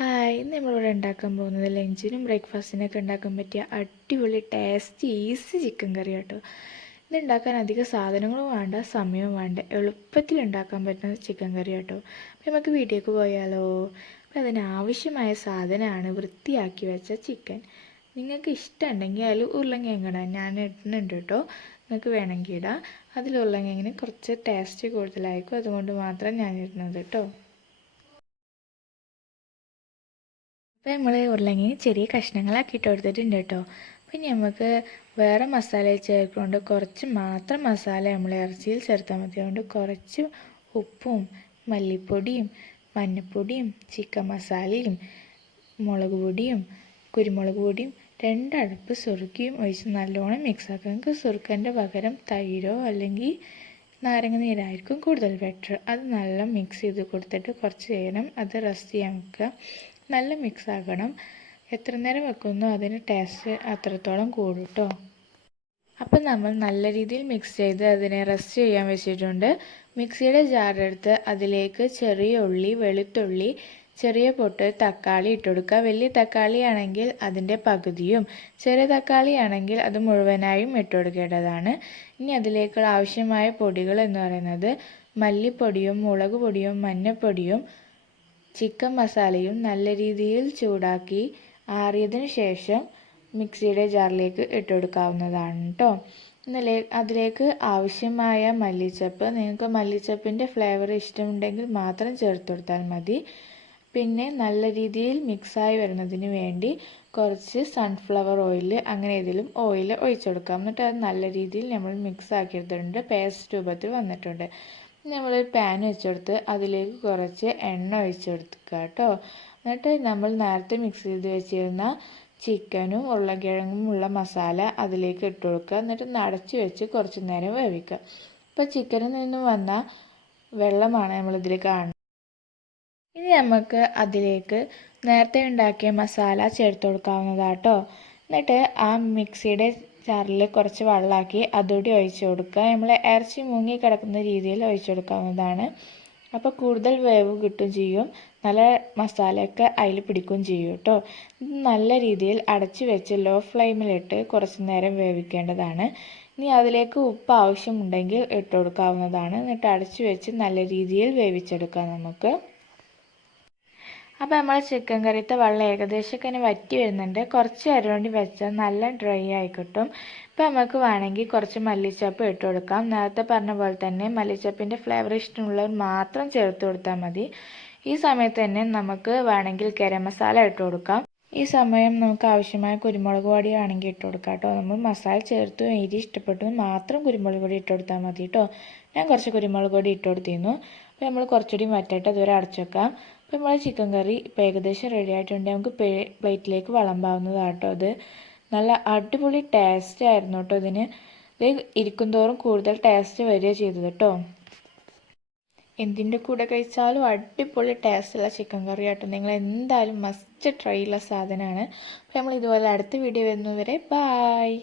Hi, ഇന്ന് നമ്മളിവിടെ ഉണ്ടാക്കാൻ പോകുന്നത് ലഞ്ചിനും ബ്രേക്ക്ഫാസ്റ്റിനൊക്കെ ഉണ്ടാക്കാൻ പറ്റിയ അടിപൊളി ടേസ്റ്റി ഈസി ചിക്കൻ കറി കേട്ടോ. ഇത് ഉണ്ടാക്കാൻ അധികം സാധനങ്ങളും വേണ്ട, സമയവും വേണ്ട, എളുപ്പത്തിൽ ഉണ്ടാക്കാൻ പറ്റുന്ന ചിക്കൻ കറി കേട്ടോ. അപ്പോൾ നമുക്ക് വീഡിയോക്ക് പോയാലോ? അപ്പോൾ അതിനാവശ്യമായ സാധനമാണ് വൃത്തിയാക്കി വെച്ച ചിക്കൻ. നിങ്ങൾക്ക് ഇഷ്ടമുണ്ടെങ്കിൽ അതിൽ ഉരുളങ്കിഴങ്ങ് ഇടാം, ഞാൻ ഇടുന്നുണ്ട് കേട്ടോ. നിങ്ങൾക്ക് വേണമെങ്കിൽ ഇടാം. അതിൽ ഉരുളങ്കിഴങ്ങിന് കുറച്ച് ടേസ്റ്റ് കൂടുതലായിരിക്കും, അതുകൊണ്ട് മാത്രം ഞാൻ ഇടുന്നത് കേട്ടോ. അപ്പോൾ നമ്മൾ ഉരുളങ്ങി ചെറിയ കഷ്ണങ്ങളാക്കി ഇട്ട് കൊടുത്തിട്ടുണ്ട് കേട്ടോ. പിന്നെ നമുക്ക് വേറെ മസാല ചേർക്കൊണ്ട് കുറച്ച് മാത്രം മസാല നമ്മൾ ഇറച്ചിയിൽ ചേർത്താൽ മതി. അതുകൊണ്ട് കുറച്ച് ഉപ്പും മല്ലിപ്പൊടിയും മഞ്ഞൾപ്പൊടിയും ചിക്കൻ മസാലയും മുളക് പൊടിയും കുരുമുളക് പൊടിയും 2 അടപ്പ് സുറുക്കിയും ഒഴിച്ച് നല്ലോണം മിക്സാക്കുക. നിങ്ങൾക്ക് സുറുക്കൻ്റെ പകരം തൈരോ അല്ലെങ്കിൽ നാരങ്ങ നീരായിരിക്കും കൂടുതൽ ബെറ്റർ. അത് നല്ല മിക്സ് ചെയ്ത് കൊടുത്തിട്ട് കുറച്ച് നേരം അത് റെസ്റ്റ് ചെയ്യാൻ വെക്കുക. നല്ല മിക്സ് ആക്കണം. എത്ര നേരം വെക്കുന്നോ അതിന് ടേസ്റ്റ് അത്രത്തോളം കൂടും കേട്ടോ. അപ്പം നമ്മൾ നല്ല രീതിയിൽ മിക്സ് ചെയ്ത് അതിനെ റെസ്റ്റ് ചെയ്യാൻ വെച്ചിട്ടുണ്ട്. മിക്സിയുടെ ജാറെടുത്ത് അതിലേക്ക് ചെറിയ ഉള്ളി, വെളുത്തുള്ളി, ചെറിയ പൊട്ട് തക്കാളി ഇട്ട് കൊടുക്കുക. വലിയ തക്കാളി ആണെങ്കിൽ അതിൻ്റെ പകുതിയും, ചെറിയ തക്കാളി ആണെങ്കിൽ അത് മുഴുവനായും ഇട്ട് കൊടുക്കേണ്ടതാണ്. ഇനി അതിലേക്കുള്ള ആവശ്യമായ പൊടികൾ എന്ന് പറയുന്നത് മല്ലിപ്പൊടിയും മുളക് പൊടിയും മഞ്ഞൾപ്പൊടിയും ചിക്കൻ മസാലയും നല്ല രീതിയിൽ ചൂടാക്കി ആറിയതിന് ശേഷം മിക്സിയുടെ ജാറിലേക്ക് ഇട്ട് കൊടുക്കാവുന്നതാണ് കേട്ടോ. അതിലേക്ക് ആവശ്യമായ മല്ലിച്ചപ്പ്, നിങ്ങൾക്ക് മല്ലിച്ചപ്പിൻ്റെ ഫ്ലേവർ ഇഷ്ടമുണ്ടെങ്കിൽ മാത്രം ചേർത്ത് കൊടുത്താൽ മതി. പിന്നെ നല്ല രീതിയിൽ മിക്സായി വരുന്നതിന് വേണ്ടി കുറച്ച് സൺഫ്ലവർ ഓയിൽ, അങ്ങനെ ഏതെങ്കിലും ഓയിൽ ഒഴിച്ചു കൊടുക്കാം. എന്നിട്ട് അത് നല്ല രീതിയിൽ നമ്മൾ മിക്സ് ആക്കിയെടുത്തിട്ടുണ്ട്, പേസ്റ്റ് രൂപത്തിൽ വന്നിട്ടുണ്ട്. നമ്മളൊരു പാൻ വെച്ചെടുത്ത് അതിലേക്ക് കുറച്ച് എണ്ണ ഒഴിച്ച് കൊടുക്കുക കേട്ടോ. എന്നിട്ട് നമ്മൾ നേരത്തെ മിക്സ് ചെയ്ത് വെച്ചിരുന്ന ചിക്കനും ഉരുളക്കിഴങ്ങും ഉള്ള മസാല അതിലേക്ക് ഇട്ട് കൊടുക്കുക. എന്നിട്ട് അടച്ച് വെച്ച് കുറച്ച് നേരം വേവിക്കുക. ഇപ്പോൾ ചിക്കനിൽ നിന്നും വന്ന വെള്ളമാണ് നമ്മളിതിൽ കാണുന്നത്. ഇനി നമുക്ക് അതിലേക്ക് നേരത്തെ ഉണ്ടാക്കിയ മസാല ചേർത്ത് കൊടുക്കാവുന്നതാട്ടോ. എന്നിട്ട് ആ മിക്സിയുടെ ജാറിൽ കുറച്ച് വെള്ളമാക്കി അതുകൂടി ഒഴിച്ച് കൊടുക്കുക. നമ്മൾ ഇറച്ചി മുങ്ങി കിടക്കുന്ന രീതിയിൽ ഒഴിച്ച് കൊടുക്കാവുന്നതാണ്. അപ്പോൾ കൂടുതൽ വേവ് കിട്ടും ചെയ്യും, നല്ല മസാലയൊക്കെ അതിൽ പിടിക്കുകയും ചെയ്യും കേട്ടോ. നല്ല രീതിയിൽ അടച്ച് വെച്ച് ലോ ഫ്ലെയിമിലിട്ട് കുറച്ച് നേരം വേവിക്കേണ്ടതാണ്. ഇനി അതിലേക്ക് ഉപ്പ് ആവശ്യമുണ്ടെങ്കിൽ ഇട്ട് കൊടുക്കാവുന്നതാണ്. എന്നിട്ട് അടച്ച് വെച്ച് നല്ല രീതിയിൽ വേവിച്ചെടുക്കാം നമുക്ക്. അപ്പോൾ നമ്മൾ ചിക്കൻ കറിത്തെ വെള്ളം ഏകദേശമൊക്കെ ഇങ്ങനെ വറ്റി വരുന്നുണ്ട്. കുറച്ച് നേരം കൊണ്ട് വെച്ചാൽ നല്ല ഡ്രൈ ആയി കിട്ടും. ഇപ്പോൾ നമുക്ക് വേണമെങ്കിൽ കുറച്ച് മല്ലിച്ചപ്പ് ഇട്ട് കൊടുക്കാം. നേരത്തെ പറഞ്ഞ പോലെ തന്നെ മല്ലിച്ചപ്പിൻ്റെ ഫ്ലേവർ ഇഷ്ടമുള്ളവർ മാത്രം ചേർത്ത് കൊടുത്താൽ മതി. ഈ സമയത്ത് തന്നെ നമുക്ക് വേണമെങ്കിൽ ഗരം മസാല ഇട്ട് കൊടുക്കാം. ഈ സമയം നമുക്ക് ആവശ്യമായ കുരുമുളക് പൊടി ആണെങ്കിൽ ഇട്ട് കൊടുക്കാം കേട്ടോ. നമ്മൾ മസാല ചേർത്തു എരി ഇഷ്ടപ്പെട്ടു മാത്രം കുരുമുളക് പൊടി ഇട്ട് കൊടുത്താൽ മതി കേട്ടോ. ഞാൻ കുറച്ച് കുരുമുളക് പൊടി ഇട്ട് കൊടുത്തിരുന്നു. അപ്പോൾ നമ്മൾ കുറച്ചുകൂടി വറ്റട്ടെ, അതുവരെ അടച്ചു വെക്കാം. അപ്പോൾ നമ്മൾ ചിക്കൻ കറി ഇപ്പോൾ ഏകദേശം റെഡി ആയിട്ടുണ്ട്. നമുക്ക് പ്ലേറ്റിലേക്ക് വിളമ്പാവുന്നതാണ് കേട്ടോ. അത് നല്ല അടിപൊളി ടേസ്റ്റ് ആയിരുന്നു കേട്ടോ. ഇത് ഇരിക്കും തോറും കൂടുതൽ ടേസ്റ്റ് വരിക ചെയ്തത് കേട്ടോ. എന്തിൻ്റെ കൂടെ കഴിച്ചാലും അടിപൊളി ടേസ്റ്റുള്ള ചിക്കൻ കറി ആട്ടോ. നിങ്ങൾ എന്തായാലും മസ്റ്റ് ട്രൈ ഉള്ള സാധനമാണ്. അപ്പോൾ നമ്മൾ ഇതുപോലെ അടുത്ത വീഡിയോ വരുന്നവരെ ബായ്.